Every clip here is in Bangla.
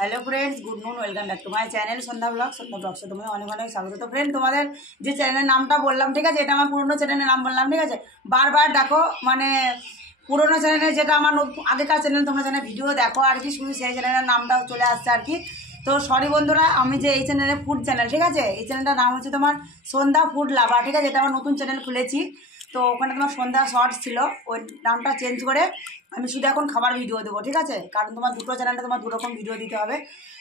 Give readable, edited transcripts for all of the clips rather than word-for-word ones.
Hello friends, good noon, welcome back to my channel Sandhya ব্লগসে তোমাদের অনেক অনেক স্বাগত। তো ফ্রেন্ড, তোমাদের যে চ্যানেলের নামটা বললাম, ঠিক আছে, এটা আমার পুরনো চ্যানেলের নাম বললাম, ঠিক আছে। বারবার দেখো, মানে পুরোনো চ্যানেলে যেটা আমার আগেকার চ্যানেল, তোমরা চ্যানেলে ভিডিও দেখো আর কি, শুধু সেই চ্যানেলের নামটাও চলে আসছে আর কি। তো সরি বন্ধুরা, আমি যে এই চ্যানেলে ফুড চ্যানেল, ঠিক আছে, এই চ্যানেলটার নাম হচ্ছে তোমার সন্ধ্যা ফুড লাভার, ঠিক আছে। এটা আমার নতুন চ্যানেল খুলেছি। তো ওখানে তোমার সন্ধ্যা শর্টস ছিল, ওই নামটা চেঞ্জ করে আমি শুধু এখন খাবার ভিডিও দেবো, ঠিক আছে। কারণ তোমার দুটো চ্যানেলে তোমার দুরকম ভিডিও দিতে হবে।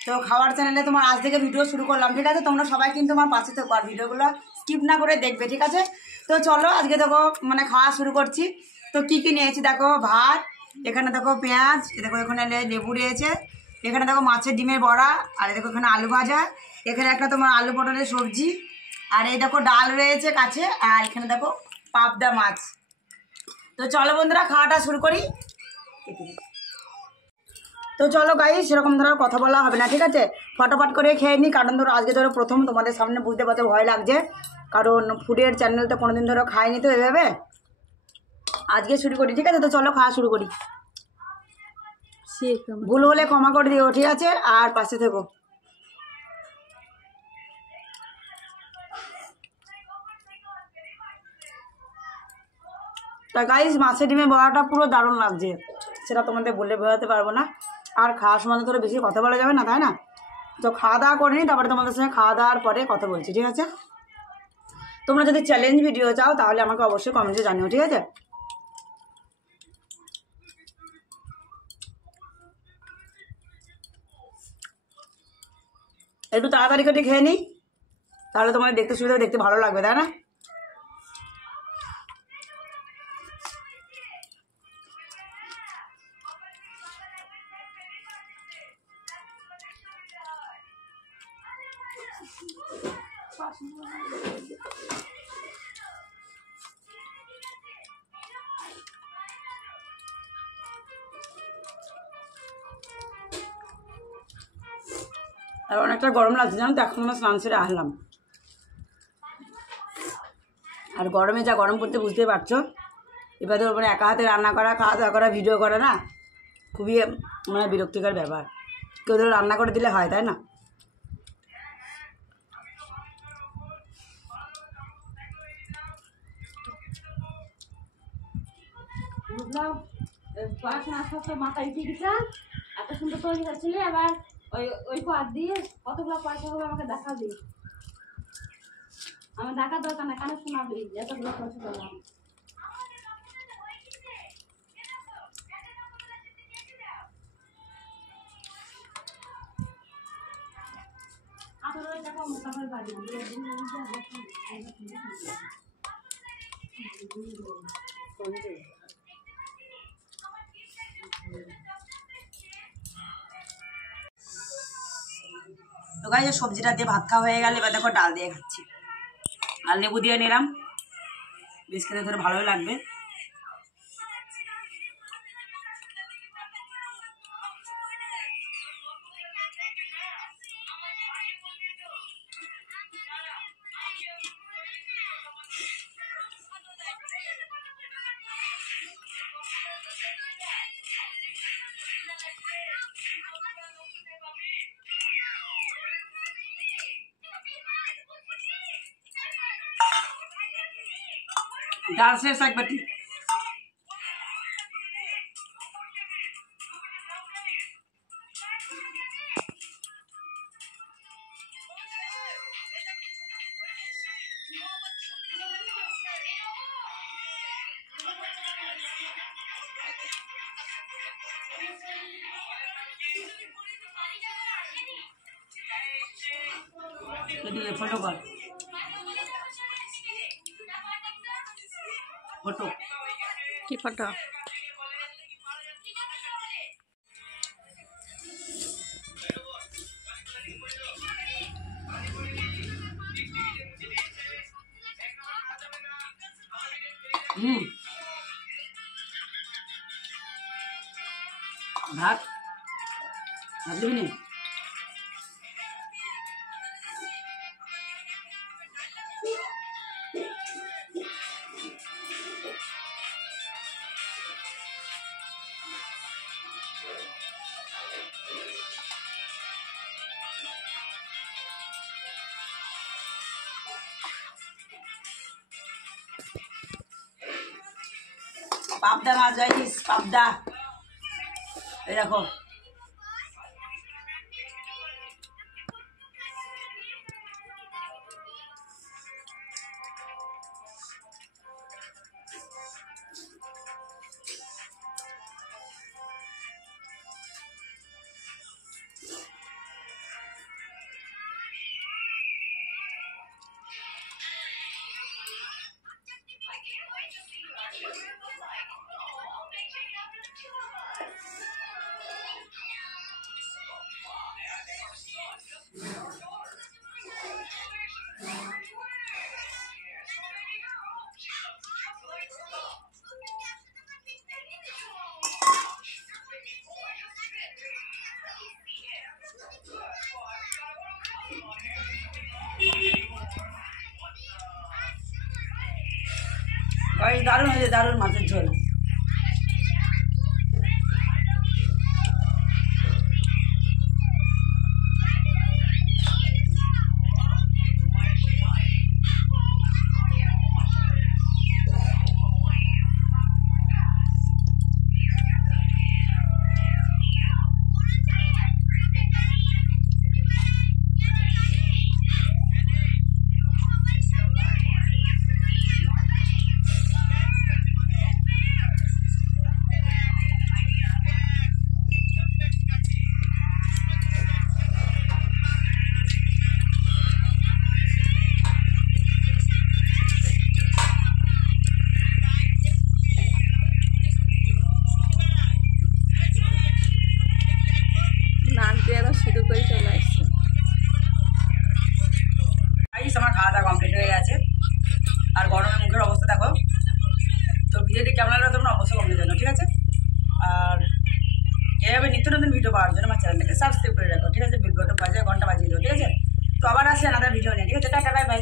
তো খাবার চ্যানেলে তোমার আজ থেকে ভিডিও শুরু করলাম, ঠিক আছে। তোমরা সবাই কিন্তু তোমার পাশে থেকো আর ভিডিওগুলো স্কিপ না করে দেখবে, ঠিক আছে। তো চলো আজকে দেখো মানে খাওয়া শুরু করছি। তো কী কী নিয়েছি দেখো, ভাত, এখানে দেখো পেঁয়াজ, দেখো এখানে লেবু রয়েছে, এখানে দেখো মাছের ডিমের বড়া, আর দেখো এখানে আলু ভাজা, এখানে একটা তোমার আলু পটলের সবজি, আর এই দেখো ডাল রয়েছে কাছে, আর এখানে দেখো পাবদা মাছ। তো চলো বন্ধুরা খাওয়াটা শুরু করি। তো চলো গাইস, সেরকম ধরো কথা বলা হবে না, ঠিক আছে। ফটাফট করে খেয়ে নিই, কারণ ধরো আজকে ধরো প্রথম তোমাদের সামনে বুঝতে পারতে ভয় লাগছে, কারণ ফুডের চ্যানেল তো কোনোদিন ধরো খাইনি, তো এভাবে আজকে শুরু করি, ঠিক আছে। তো চলো খাওয়া শুরু করি। ভুল হলে ক্ষমা করে দিও, ঠিক আছে, আর পাশে থেকো। তা গাইস, মাছের ডিমের বড়াটা পুরো দারুণ লাগছে, সেটা তোমাদের বলে বোঝাতে পারবো না। আর খাওয়ার সময় ধরে বেশি কথা বলা যাবে না, তাই না। তো খাওয়া দাওয়া করে নিই, তারপরে তোমাদের সঙ্গে খাওয়া দাওয়ার পরে কথা বলছি, ঠিক আছে। তোমরা যদি চ্যালেঞ্জ ভিডিও চাও তাহলে আমাকে অবশ্যই কমেন্টে জানিও, ঠিক আছে। একটু তাড়াতাড়ি করে খেয়ে নিই, তাহলে তোমাদের দেখতে সুবিধা, দেখতে ভালো লাগবে, তাই না। আর অনেকটা গরম লাগছে, জানো তো। এখন আমরা স্নান সেরে আসলাম, আর গরমে যা গরম করতে বুঝতেই পারছো। এবার ধরো মানে একা হাতে রান্না করা, খাওয়া দাওয়া করা, ভিডিও করা না, খুবই মানে বিরক্তিকর ব্যাপার। কেউ ধরো রান্না করে দিলে হয়, তাই না। বুঝলাম, পড়াশোনা আস্তে আস্তে মাথায় উঠে গেছিলাম, এত সুন্দর তৈরি হচ্ছিল। আবার ওই ওই পর দিয়ে কতগুলো পয়সা হবে আমাকে দেখাবি। আমার দেখার দরকার না, কেন শোনাবি এতগুলো পয়সা পেলাম। আপনার টাকা মোটামুটি বাড়ি তো গাইস, সবজিটা দিয়ে ভাত খাওয়া হয়ে গেলে এবার দেখো ডাল দিয়ে খাচ্ছি, আর লেবু দিয়ে নিলাম, বেশ খেতে ধরে ভালোই লাগবে। ডাল শেষ এক বাটি। ফটো কর, ফটো কি ফটো? ভাত ভাত দিবি নি? পাবদা মাছ গাইস, পাবদা। এই দেখো গাইস, দারুণ হয়েছে, দারুণ মাছের ঝোল। শুরু করে চলে আসছে। আমার খাওয়া দাওয়া কমপ্লিট হয়ে গেছে, আর গরমে মুখের অবস্থা দেখো। তো ভিডিওটি কেমন লাগলো তোমরা অবশ্যই কমেন্ট জানো, ঠিক আছে? আর এভাবে নিত্য নতুন ভিডিও পাওয়ার জন্য আমার চ্যানেলটাকে সাবস্ক্রাইব করে রাখো, ঠিক আছে? বেল বাটন বাজিয়ে ঘন্টা বাজিয়ে দিও, ঠিক আছে? তো আবার আসি আলাদা ভিডিও নিয়ে, ঠিক আছে? Tata, bye bye.